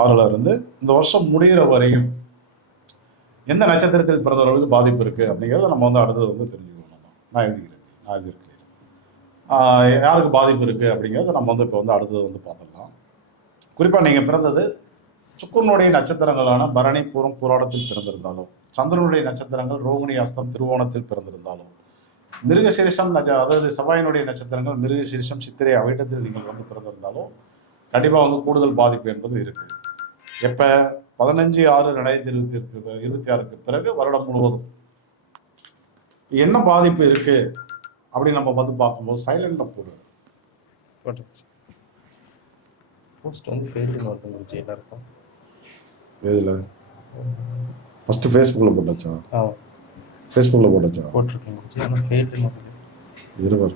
ஆறுல இருந்து இந்த வருஷம் முடிகிற வரையும் எந்த நட்சத்திரத்தில் பிறந்தவர்களுக்கு பாதிப்பு இருக்கு அப்படிங்கிறத நம்ம வந்து அடுத்தது வந்து தெரிஞ்சுக்கணும். நம்ம. நான் எழுதிக்கிறேன். நான் எழுதியிருக்கிறேன். யாருக்கு பாதிப்பு இருக்கு அப்படிங்கிறத நம்ம வந்து இப்போ வந்து அடுத்தது வந்து பார்த்துடலாம். குறிப்பாக நீங்கள் பிறந்தது சுக்கரனுடைய நட்சத்திரங்களான பரணி பூரம் புராடத்தில் பிறந்திருந்தாலும் சந்திரனுடைய நட்சத்திரங்கள் ரோகிணி அஸ்தம் திருவோணத்தில் பிறந்திருந்தாலும் மிருகசீரிஷம் நட்ச அதாவது செவ்வாயினுடைய நட்சத்திரங்கள் மிருகசீரிஷம் சித்திரை அவைட்டத்தில் நீங்கள் வந்து பிறந்திருந்தாலும் கண்டிப்பாக வந்து கூடுதல் பாதிப்பு என்பது இருக்குது எப்போ? பதினஞ்சு ஆறு ரெண்டாயிரத்தி இருபத்தி இருக்கு இருபத்தி ஆறுக்கு பிறகு வருடம் முழுவதும். என்ன பாதிப்பு இருக்கு? அப்படின்னு நம்ம வந்து பார்க்கும்போது சைலண்ட்ல போடு போஸ்ட் வந்து ஃபெயில்னு வருது குருஜி எல்லாருக்கும் எதுல? ஃபர்ஸ்ட் ஃபேஸ்புக்கில் போட்டாச்சா? ஃபேஸ்புக்கில் போட்டாச்சா? போட்டிருக்கேன். குருஜி ஆனால் ஃபெயில்னு வருது இருவர்.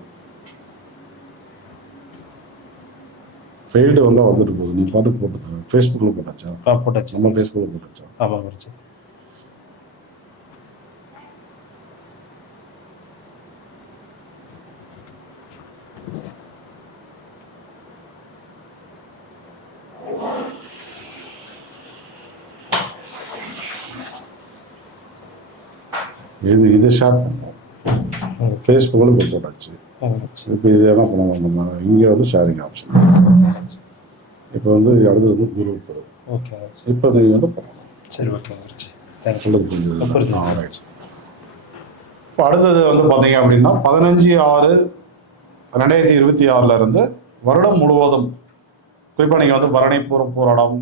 ஃபெயில்டு வந்தால் வந்துட்டு போகுது. நீ போட்டு தர ஃபேஸ்புக்கில் போட்டாச்சா? ஆ போட்டாச்சு. நம்ம ஃபேஸ்புக்கில் போட்டாச்சா? ஆமாம் குருஜி இது இது ஷேர் பண்ணோம் ஃபேஸ்புக்கில் ஆமாம் குருஜி இப்போ இது என்ன பண்ணுவோம் நம்ம இங்கே வந்து ஷேரிங் ஆப்ஷன் இப்போ வந்து அடுத்தது வந்து குரூப் ஓகே இப்போ நீங்கள் வந்து பண்ணலாம். சரி ஓகே சொல்லுது right. இப்போ அடுத்தது வந்து பார்த்தீங்க அப்படின்னா பதினஞ்சு ஆறு ரெண்டாயிரத்தி இருபத்தி ஆறுல இருந்து வருடம் முழுவதும் குறிப்பாக நீங்கள் வந்து பரணி பூரம் போராடம்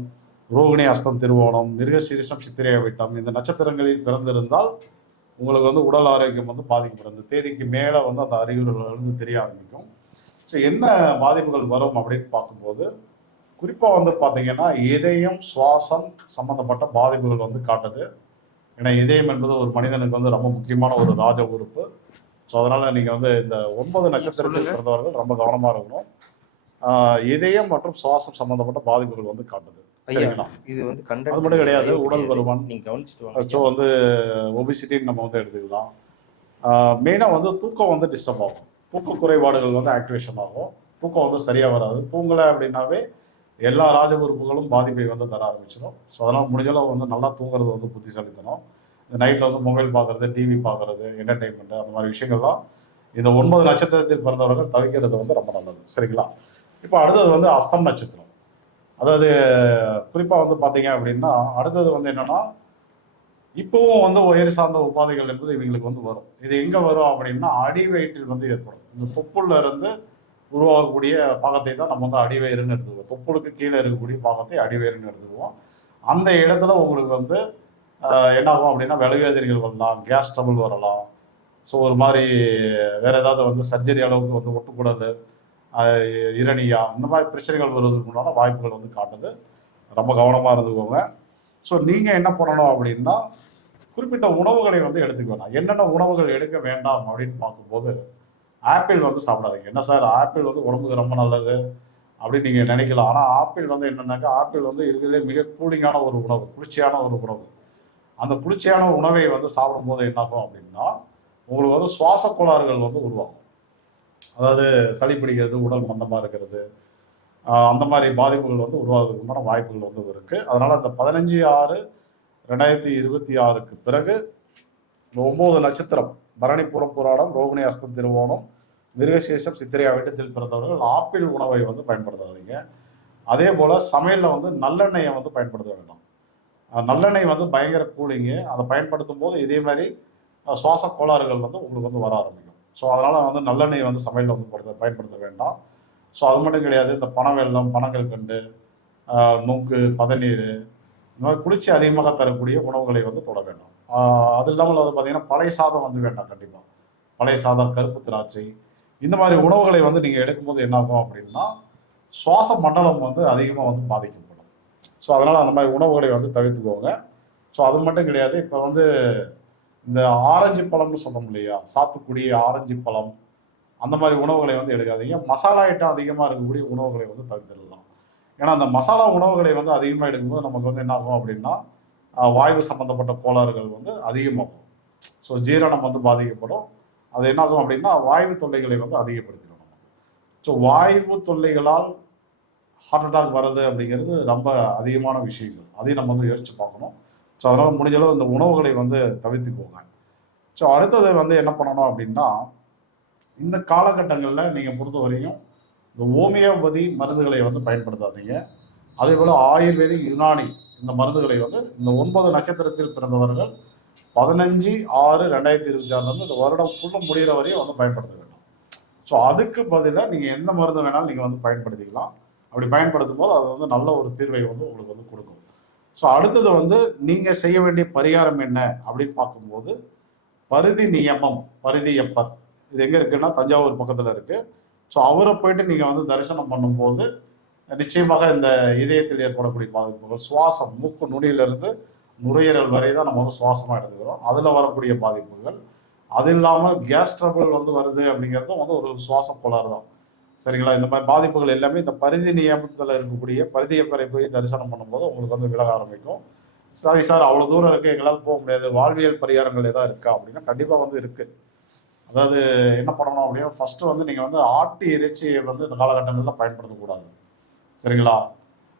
ரோகிணி அஸ்தம் திருவோணம் மிருகசீரிஷம் சித்திரை விட்டம் இந்த நட்சத்திரங்களில் பிறந்திருந்தால் உங்களுக்கு வந்து உடல் ஆரோக்கியம் வந்து பாதிக்கப்படும். இந்த தேதிக்கு மேலே வந்து அந்த அறிகுறிகள் வந்து தெரிய ஆரம்பிக்கும். ஸோ என்ன பாதிப்புகள் வரும் அப்படின்னு பார்க்கும்போது குறிப்பாக வந்து பார்த்தீங்கன்னா இதயம் சுவாசம் சம்பந்தப்பட்ட பாதிப்புகள் வந்து காட்டுது. ஏன்னா இதயம் என்பது ஒரு மனிதனுக்கு வந்து ரொம்ப முக்கியமான ஒரு ராஜ உறுப்பு. ஸோ அதனால நீங்க வந்து இந்த ஒன்பது நட்சத்திரத்தில். பிறந்தவர்கள் ரொம்ப கவனமா இருக்கணும். இதயம் மற்றும் சுவாசம் சம்பந்தப்பட்ட பாதிப்புகள் வந்து காட்டுது. இது வந்து அது கண்டென்ட் மட்டும் கிடையாது, உடல் பருமன். கவனிச்சுட்டு ஸோ வந்து ஒபிசிட்டின்னு நம்ம வந்து எடுத்துக்கலாம். மெயினாக வந்து தூக்கம் வந்து டிஸ்டர்ப் ஆகும். தூக்க குறைபாடுகள் வந்து ஆக்டிவேஷன் ஆகும். தூக்கம் வந்து சரியாக வராது. தூங்கலை அப்படின்னாவே எல்லா ராஜ உறுப்புகளும் பாதிப்பை வந்து தர ஆரம்பிச்சிடும். ஸோ அதனால் முடிஞ்சளவு வந்து நல்லா தூங்குறது வந்து புத்திசாலித்தனம். இந்த நைட்டில் வந்து மொபைல் பார்க்குறது டிவி பார்க்குறது என்டர்டெயின்மெண்ட் அந்த மாதிரி விஷயங்கள்லாம் இந்த ஒன்பது நட்சத்திரத்தில் பிறந்தவர்கள் தவிக்கிறது வந்து ரொம்ப நல்லது. சரிங்களா? இப்போ அடுத்தது வந்து அஸ்தம் நட்சத்திரம். அதாவது குறிப்பாக வந்து பார்த்தீங்க அப்படின்னா அடுத்தது வந்து என்னன்னா இப்பவும் வந்து உயர் சார்ந்த உபாதைகள் என்பது இவங்களுக்கு வந்து வரும். இது எங்க வரும் அப்படின்னா அடி வயிற்றில் வந்து ஏற்படும். இந்த தொப்புள்ள இருந்து உருவாகக்கூடிய பாகத்தை தான் நம்ம வந்து அடிவயிறுன்னு எடுத்துக்குவோம். தொப்புளுக்கு கீழே இருக்கக்கூடிய பாகத்தை அடிவயிறுன்னு எடுத்துக்குவோம். அந்த இடத்துல உங்களுக்கு வந்து என்னாகும் அப்படின்னா விளைவேதனைகள் வரலாம் கேஸ் ட்ரபிள் வரலாம். ஸோ ஒரு மாதிரி வேற ஏதாவது வந்து சர்ஜரி அளவுக்கு வந்து ஒட்டுக்கூடல். இரணியா இந்த மாதிரி பிரச்சனைகள் வருவதற்கு முன்னால் வாய்ப்புகள் வந்து காட்டுது. ரொம்ப கவனமாக இருந்துக்கோங்க. ஸோ நீங்கள் என்ன பண்ணணும் அப்படின்னா குறிப்பிட்ட உணவுகளை வந்து எடுத்துக்க வேண்டாம் என்னென்ன உணவுகள் எடுக்க வேண்டாம் அப்படின்னு பார்க்கும்போது ஆப்பிள் வந்து சாப்பிடாதீங்க. என்ன சார் ஆப்பிள் வந்து உடம்புக்கு ரொம்ப நல்லது அப்படின்னு நீங்கள் நினைக்கலாம். ஆனால் ஆப்பிள் வந்து என்னென்னாக்கா ஆப்பிள் வந்து இருக்கிறதே மிக கூலிங்கான ஒரு உணவு குளிர்ச்சியான ஒரு உணவு. அந்த குளிர்ச்சியான உணவை வந்து சாப்பிடும்போது என்னாகும் அப்படின்னா உங்களுக்கு வந்து சுவாச கோளாறுகள் வந்து உருவாகும். அதாவது சளி பிடிக்கிறது உடல் மந்தமாக இருக்கிறது அந்த மாதிரி பாதிப்புகள் வந்து உருவாகிறதுக்கு உண்டான வாய்ப்புகள் வந்து இருக்குது அதனால் அந்த பதினஞ்சு ஆறு ரெண்டாயிரத்தி இருபத்தி ஆறுக்கு பிறகு ஒம்பது நட்சத்திரம் பரணிப்புறம் புராடம் ரோகிணி அஸ்தம் திருவோணம் மிருகசேஷம் சித்திரை வீட்டத்தில் பிறந்தவர்கள் ஆப்பிள் உணவை வந்து பயன்படுத்தாதீங்க. அதே போல் சமையலில் வந்து நல்லெண்ணெயை வந்து பயன்படுத்த வேண்டாம். நல்லெண்ணெய் வந்து பயங்கர கூலிங்கு. அதை பயன்படுத்தும் போது இதே மாதிரி சுவாச கோளாறுகள் வந்து உங்களுக்கு வந்து வர ஆரம்பிக்கும். ஸோ அதனால் வந்து நல்லெண்ணெய் வந்து சமையலில் வந்து படுத்த- பயன்படுத்த வேண்டாம். ஸோ அது மட்டும் கிடையாது இந்த பனவெல்லம் பனங்கள் கண்டு ஆஹ் பதநீர் இந்த மாதிரி குளிர்ச்சி அதிகமாக தரக்கூடிய உணவுகளை வந்து தொட வேண்டாம். அது இல்லாமல் வந்து பார்த்தீங்கன்னா பழைய சாதம் வந்து வேண்டாம் கண்டிப்பாக பழைய சாதம் கருப்பு திராட்சை இந்த மாதிரி உணவுகளை வந்து நீங்கள் எடுக்கும்போது என்ன ஆகும் அப்படின்னா சுவாச மண்டலம் வந்து அதிகமாக வந்து பாதிக்கப்படும். ஸோ அதனால் அந்த மாதிரி உணவுகளை வந்து தவிர்த்துக்கோங்க. ஸோ அது மட்டும் கிடையாது இப்போ வந்து இந்த ஆரஞ்சு பழம்னு சொன்னோம் இல்லையா? சாத்துக்குடி ஆரஞ்சு பழம். அந்த மாதிரி உணவுகளை வந்து எடுக்காதீங்க. மசாலா ஐட்டம் அதிகமாக இருக்கக்கூடிய உணவுகளை வந்து தவிர்த்திடலாம். ஏன்னா அந்த மசாலா உணவுகளை வந்து அதிகமாக எடுக்கும்போது நமக்கு வந்து என்ன ஆகும் அப்படின்னா வாய்வு வாயு சம்பந்தப்பட்ட கோளாறுகள் வந்து அதிகமாகும். ஸோ ஜீரணம் வந்து பாதிக்கப்படும். அது என்ன ஆகும் அப்படின்னா வாயு தொல்லைகளை வந்து அதிகப்படுத்திடும் ஸோ வாயு தொல்லைகளால் ஹார்ட் அட்டாக் வர்றது அப்படிங்கிறது ரொம்ப அதிகமான விஷயங்கள். அதையும் நம்ம வந்து யோசிச்சு பார்க்கணும். ஸோ அதனால் முடிஞ்ச அளவு இந்த உணவுகளை வந்து தவிர்த்துக்கோங்க. ஸோ அடுத்தது வந்து என்ன பண்ணணும் அப்படின்னா இந்த காலகட்டங்களில் நீங்கள் பொறுத்த வரையும் இந்த ஹோமியோபதி மருந்துகளை வந்து பயன்படுத்தாதீங்க. அதே போல் ஆயுர்வேதிக் யுனானி இந்த மருந்துகளை வந்து இந்த ஒன்பது நட்சத்திரத்தில் பிறந்தவர்கள் பதினஞ்சு ஆறு ரெண்டாயிரத்தி இருபத்தி ஆறுலேருந்து இந்த வருடம் ஃபுல்லும் முடிகிற வரையும் வந்து பயன்படுத்த வேண்டும். ஸோ அதுக்கு பதிலாக நீங்கள் எந்த மருந்து வேணாலும் நீங்கள் வந்து பயன்படுத்திக்கலாம். அப்படி பயன்படுத்தும் போது அது வந்து நல்ல ஒரு தீர்வை வந்து உங்களுக்கு வந்து கொடுக்கும். ஸோ அடுத்தது வந்து நீங்கள் செய்ய வேண்டிய பரிகாரம் என்ன? அப்படின்னு பார்க்கும்போது பரிதி நியமம் பரிதி எப்பர். இது எங்கே இருக்குன்னா தஞ்சாவூர் பக்கத்தில் இருக்குது ஸோ அவரை போயிட்டு நீங்கள் வந்து தரிசனம் பண்ணும்போது நிச்சயமாக இந்த இதயத்தில் ஏற்படக்கூடிய பாதிப்புகள் சுவாசம் மூக்கு நுனியிலிருந்து நுரையீரல் வரை தான் நம்ம வந்து சுவாசமாக எடுத்துக்கிறோம். அதில் வரக்கூடிய பாதிப்புகள் அது இல்லாமல் கேஸ் ட்ரபிள் வந்து வருது அப்படிங்கிறதும் வந்து ஒரு சுவாச கோளாறு தான். சரிங்களா? இந்த மாதிரி பாதிப்புகள் எல்லாமே இந்த பரிதி நியமனத்தில் இருக்கக்கூடிய பரிதியப்பரை போய் தரிசனம் பண்ணும்போது உங்களுக்கு வந்து விலக ஆரம்பிக்கும். சாரி சார் அவ்வளோ தூரம் இருக்குது எங்களால் போக முடியாது வாழ்வியல் பரிகாரங்கள் ஏதாவது இருக்கா? அப்படின்னா கண்டிப்பாக வந்து இருக்குது அதாவது என்ன பண்ணணும் அப்படின்னா ஃபஸ்ட்டு வந்து நீங்கள் வந்து ஆட்டு இறைச்சியை வந்து இந்த காலகட்டங்களில் பயன்படுத்தக்கூடாது. சரிங்களா?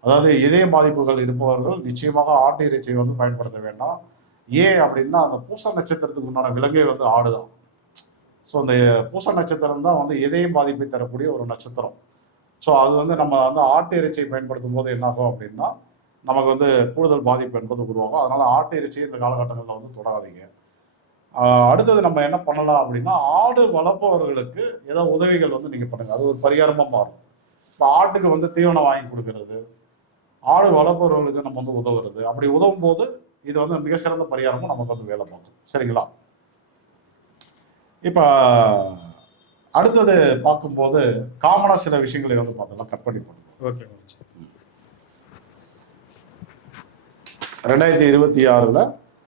அதாவது இதய பாதிப்புகள் இருப்பவர்கள் நிச்சயமாக ஆட்டு இறைச்சியை வந்து பயன்படுத்த வேண்டாம். ஏன் அப்படின்னா அந்த பூச நட்சத்திரத்துக்கு உண்டான விலங்கே வந்து ஆடுதான். ஸோ அந்த பூச நட்சத்திரம் தான் வந்து இதய பாதிப்பை தரக்கூடிய ஒரு நட்சத்திரம். ஸோ அது வந்து நம்ம வந்து ஆட்டு இறைச்சியை பயன்படுத்தும் போது என்னாகும் அப்படின்னா நமக்கு வந்து கூடுதல் பாதிப்பு என்பது உருவாகும். அதனால ஆட்டு இறைச்சியை இந்த காலகட்டங்களில் வந்து தொடாதீங்க. அடுத்தது நம்ம என்ன பண்ணலாம் அப்படின்னா ஆடு வளர்ப்பவர்களுக்கு ஏதோ உதவிகள் வந்து நீங்கள் பண்ணுங்கள் அது ஒரு பரிகாரமாக மாறும். இப்போ ஆட்டுக்கு வந்து தீவனம் வாங்கி கொடுக்கறது ஆடு வளர்ப்பவர்களுக்கு நம்ம வந்து உதவுறது. அப்படி உதவும் போது இது வந்து மிக சிறந்த பரிகாரமும் நமக்கு வந்து வேலை பார்க்கும். சரிங்களா? இப்போ அடுத்தது பார்க்கும்போது காமனா சில விஷயங்களை வந்து பார்த்தோம்னா கட் பண்ணி பண்ணுவோம் ஓகே. ரெண்டாயிரத்தி இருபத்தி ஆறில்